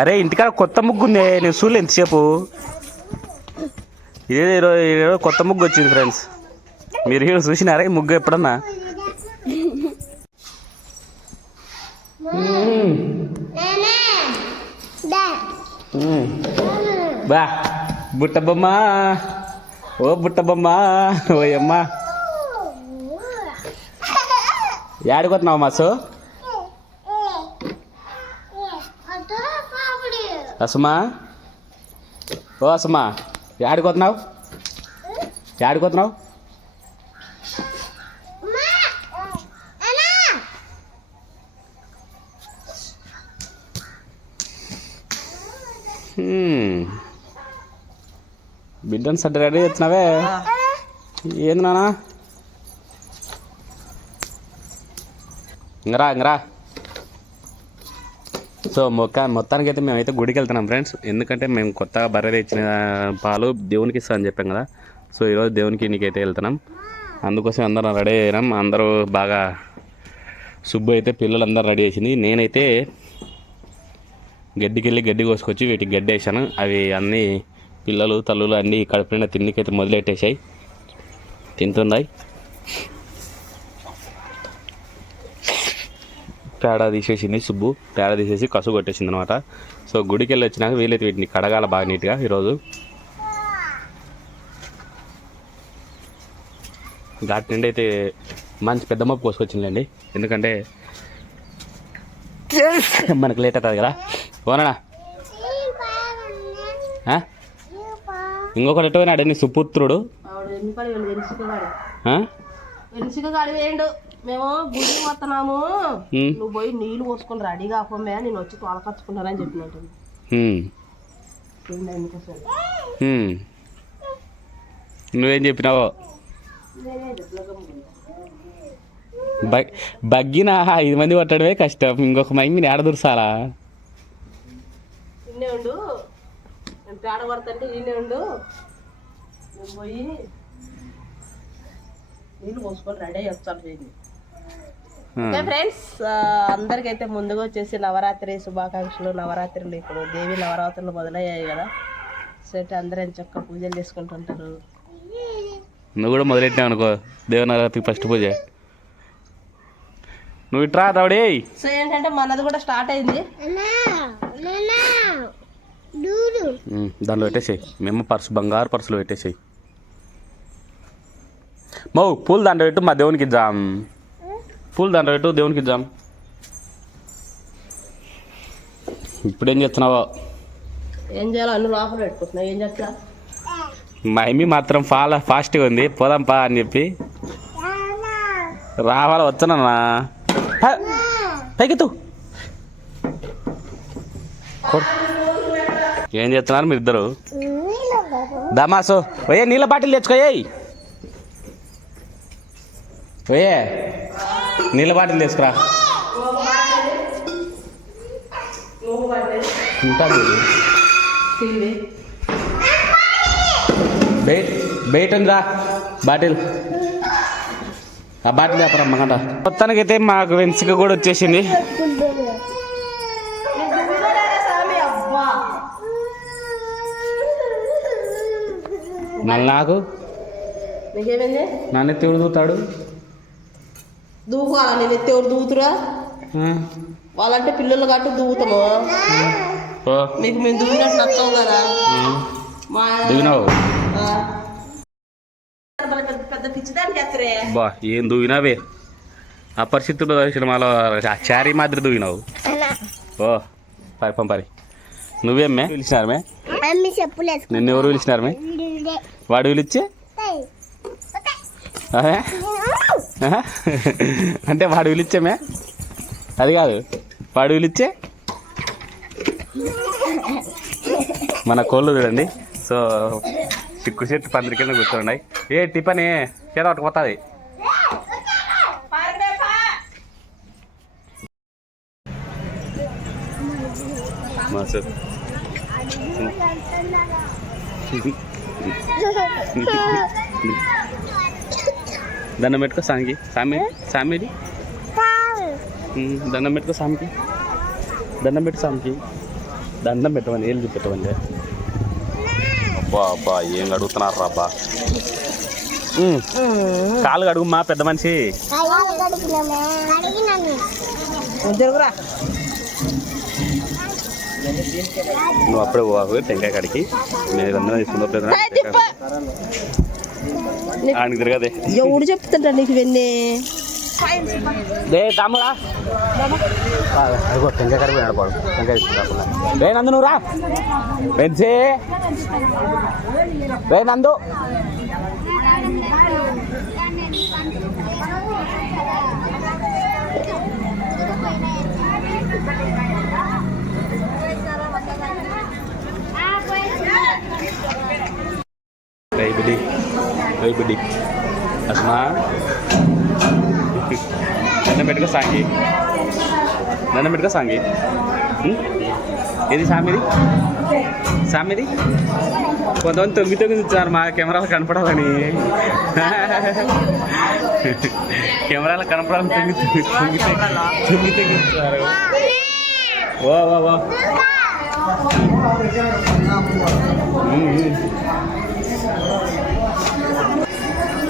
అరే ఇంటికాడ కొత్త ముగ్గు ఉంది నేను చూడలే ఎంతసేపు ఇదే ఈరోజు ఈరోజు కొత్త ముగ్గు వచ్చింది ఫ్రెండ్స్ మీరు ఈరోజు చూసినారా? ఈ ముగ్గు ఎప్పుడన్నా. బా బుట్ట బొమ్మ. ఓ బుట్ట బొమ్మ ఓయమ్మ. యాడికొస్తున్నావు మాసు? అసమా? ఓ అసుమా యాడికొస్తున్నావు యాడికొస్తున్నావు హ్మ్. బిడ్డను సడ్డ రెడీ చేస్తున్నావే. ఏంది నానా ఇంగరా ఇంగరా సో మొక్క మొత్తానికి అయితే మేమైతే గుడికి వెళ్తున్నాం ఫ్రెండ్స్. ఎందుకంటే మేము కొత్తగా బర్రె తెచ్చిన పాలు దేవునికి ఇస్తా అని చెప్పాం కదా. సో ఈరోజు దేవునికి నీకైతే వెళ్తున్నాం. అందుకోసం అందరం రెడీ అయినాం అందరూ బాగా సుబ్బు అయితే పిల్లలందరూ రెడీ చేసింది. నేనైతే గడ్డికి వెళ్ళి గడ్డి కోసుకొచ్చి వీటికి గడ్డి వేసాను. అవి అన్నీ పిల్లలు తల్లులు అన్నీ కడుపు నిండా తిండికైతే మొదలెట్టేసాయి తింటున్నాయి. పేడ తీసేసింది సుబ్బు. పేడ తీసేసి కసు కొట్టేసింది అనమాట సో గుడికి వెళ్ళి వచ్చినాక వీలైతే వీటిని కడగాల బాగా నీట్గా ఈరోజు. ఘాట్ నుండి అయితే మంచి పెద్ద మప్పు కోసుకొచ్చిందండి ఎందుకంటే మనకు లేట్ అవుతుంది కదా. పోనా ఇంకొకటి ఎటు పోయినాడు? నీ సుపుత్రుడు? మేము గుడి వస్తున్నాము నువ్వు పోయి నీళ్ళు పోసుకొని రెడీ కాకపోమే నేను వచ్చి తోలకచ్చుకుంటానని చెప్పినట్టు. నువ్వేం చెప్పినావో? బగ్ బగ్గిన ఐదు మంది పట్టడమే కష్టం. ఇంకొక మైమిని ఏడ దుర్సాలా? ఉండు. నేను పేడ పడతంటే ఈయనే ఉండు. పోయి నీళ్ళు పోసుకొని రెడీ చేయండి ఓకే ఫ్రెండ్స్ అందరికైతే ముందుగా వచ్చేసి నవరాత్రి శుభాకాంక్షలు. నవరాత్రులు ఇప్పుడు దేవి నవరాత్రులు మొదలయ్యాయి కదా. సో అయితే అందరం చక్క పూజలు చేసుకుంటుంటారు. నువ్వు కూడా మొదలెట్టావు అనుకో. దేవనగరకి ఫస్ట్ పూజ. నువ్వు ఇట్రా రావుడే సో ఏంటంటే మనది కూడా స్టార్ట్ అయింది. దాంట్లో పెట్టేసేయి. మేము పర్సు బంగారు పర్సులో పెట్టేసేయి. మౌ పూలు దాంట్లో పెట్టు మా దేవునికి ఇద్దాం. పూలు దాంట్లో పెట్టు దేవునికి ఇద్దాం. ఇప్పుడు ఏం చేస్తున్నావో? ఏం చేయాలో అన్ని లోపల ఏం చేస్తా? మా ఎమ్మి మాత్రం ఫాలా ఫాస్ట్గా ఉంది. పోదాం పా అని చెప్పి. రావాలా వచ్చానన్నా పైకెత్తు. ఏం చేస్తున్నారు మీరు ఇద్దరు దమాసు ఓయే నీళ్ళ బాటిల్ తెచ్చుకోయే ఓయే. నీళ్ళ బాటిల్ తీసుకురా. ఉంటుంది. బయట బయట ఉందిరా బాటిల్. ఆ బాటిల్ వ్యాపారం అన్నమాట మొత్తానికైతే మాకు వెన్సిక కూడా వచ్చేసింది. మళ్ళీ నాకు? నన్ను ఉడుగుతాడు దూకోవాలా నేను ఎత్తే ఎవరు దూతురా వాళ్ళంటే పిల్లలు కాబట్టి దూవుతాము మీకు మేము దూవినట్టు నచ్చాం కదా దిగినావు ఆ. బా ఏం దూగినావే అపరిచితుడు దర్శనం మాలో ఆ చారీ మాదిరి దూగినావు ఓ పరి పంపరి నువ్వేమ్మే? పిలిచినారమే? మమ్మీ చెప్పులు నిన్ను ఎవరు పిలిచినారమే? వాడు పిలిచే. అంటే వాడు పిలిచామే? అది కాదు. వాడు పిలిచే? మన కోళ్ళు చూడండి. సో చిక్కు చెట్టు పందిరి కింద కూర్చోండి ఏ టిఫన్ ఏదో ఒకటి పోతుంది. మాసు దండం పెట్టుకో సామికి సామి సామిది. దండం పెట్టుకో సామికి. దండం పెట్టు సామికి. దండం పెట్టమని ఏళ్ళు చూపెట్టమని అబ్బా అబ్బా ఏం అడుగుతున్నారు రా అబ్బా ఉమ్, కాలు కడుగుమ్మా పెద్ద మనిషి. నువ్వు అప్పుడే పోవాలి టెంకాయ కాడికి. మీరు అందరూ తీసుకున్న ఆయనకి తిరగదే. ఎవడు చెప్తుంటా నీకు ఇవన్నీ? దే తమ్ముడా. అదిగో టెంకాయ కాడికి పోయినాడు పాడు టెంకాయ తీసుకుంటా రే నందు నువ్వు రా. పెంచే రే నందు రే బిడ్డి రే బిడ్డి అస్మా దండం పెట్టుకో సాంగి దండం పెట్టుకో సాంగి ఉం? ఏది సామిది సామిది కొంతమంది తొంగి తొంగి చూస్తున్నారు మా కెమెరాలు కనపడాలని కెమెరాలు కనపడాలని తొంగి తొంగి తొంగి తొంగి తొంగి తొంగి చూస్తున్నారు ఓ ఓ ఓ ఉం,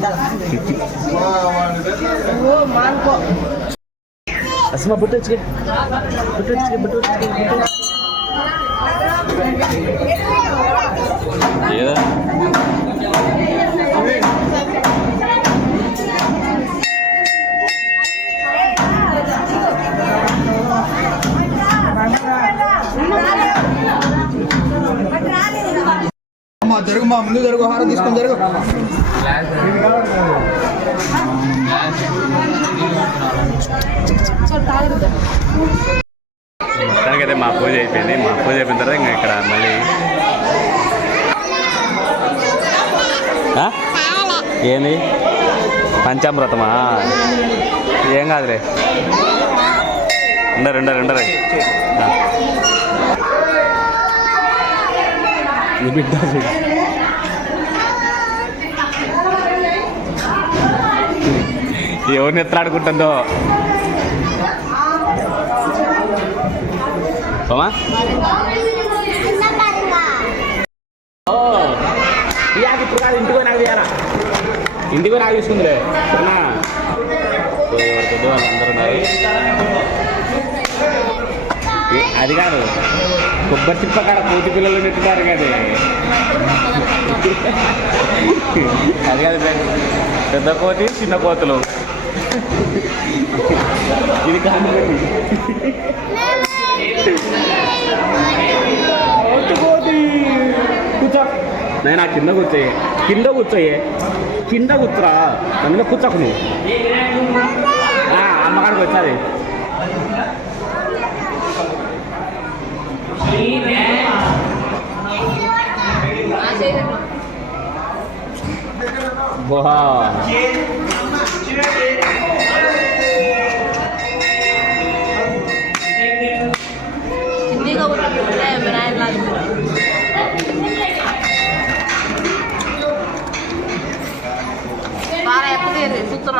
మరి బొట్లు పెట్టాలి ఓ మానుకో అసమా బుట్టు వచ్చి బుట్టు అమ్మా ముందు జరుగు హారం తీసుకొని జరుగు. మొత్తానికైతే మా పూజ అయిపోయింది. మా పూజ అయిపోయిన తర్వాత ఇంకా ఇక్కడ మళ్ళీ ఆ? ఏంది? పంచామృతమా? ఏం కాదులే. ఉండరు ఉండరు ఉండరు బిడ్డ ఎవరిని ఎత్తలాడుకుంటుందో Toma. ఇప్పుడు కాదు ఇంటికి నాకు తీయాలా? ఇంటికి నాకు తీసుకుందిలే. సరేనా వాళ్ళందరూ ఉన్నారు అది కాదు. కొబ్బరి చిప్ప కాడ పోతి పిల్లలు నెట్టుతారు కదా. అది కాదు పెద్ద- పెద్ద కోతి చిన్న కోతులు ఇది కూర్చో నేను కింద కూర్చోయే. కింద కూర్చోయే. కింద కూర్చురా. అందులో కూర్చోకు నువ్వు. ఆ, అమ్మగారికి వచ్చాది. బా.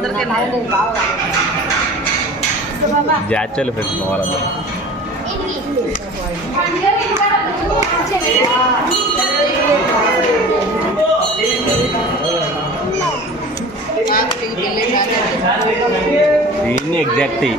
అందరికీ జాచలు ఫ్రెండ్స్ మా వాళ్ళందరూ. దీన్ని ఎగ్జాక్ట్ కొంచెం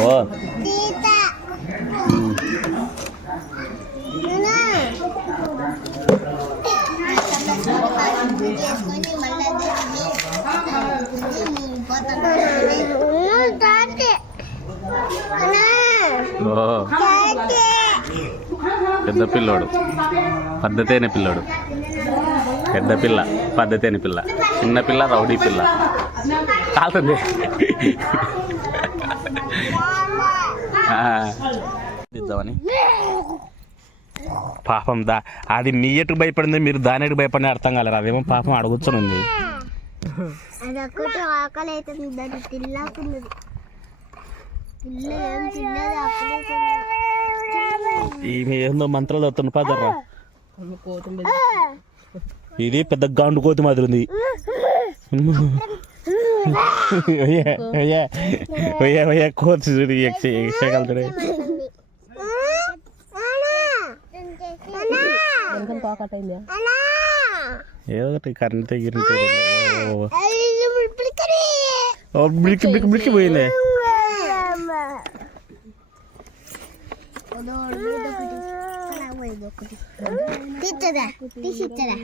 ఓ. పెద్ద పిల్లోడు. పద్ధతైన పిల్లోడు. పెద్ద పిల్ల పద్ధతైన పిల్ల. చిన్న పిల్ల రౌడీ పిల్ల. కాలుతుంది. ఇద్దామని. పాపం దా అది మీ ఎటుకు భయపడింది మీరు దాని ఎటుకు భయపడిన అర్థం కాలేరు. అదేమో పాపం అడుగుతుంది అవుతుంది ఈమె ఏందో మంత్రాలు వస్తుంది పదర్రా. ఇది పెద్ద గాండు కోతి మాదిరి ఉంది ఒయ్యా, ఒయ్యా, ఒయ్యా, ఒయ్యా, కోతి చూడు ఎక్కగలుగుతాడు వెనకల తోకటైందా ఏదో ఒకటి కరెంట్ గిరింటే బ్లిక్ బ్లిక్ బ్లిక్ పోయింది తీర్చదా తీసిచ్చదా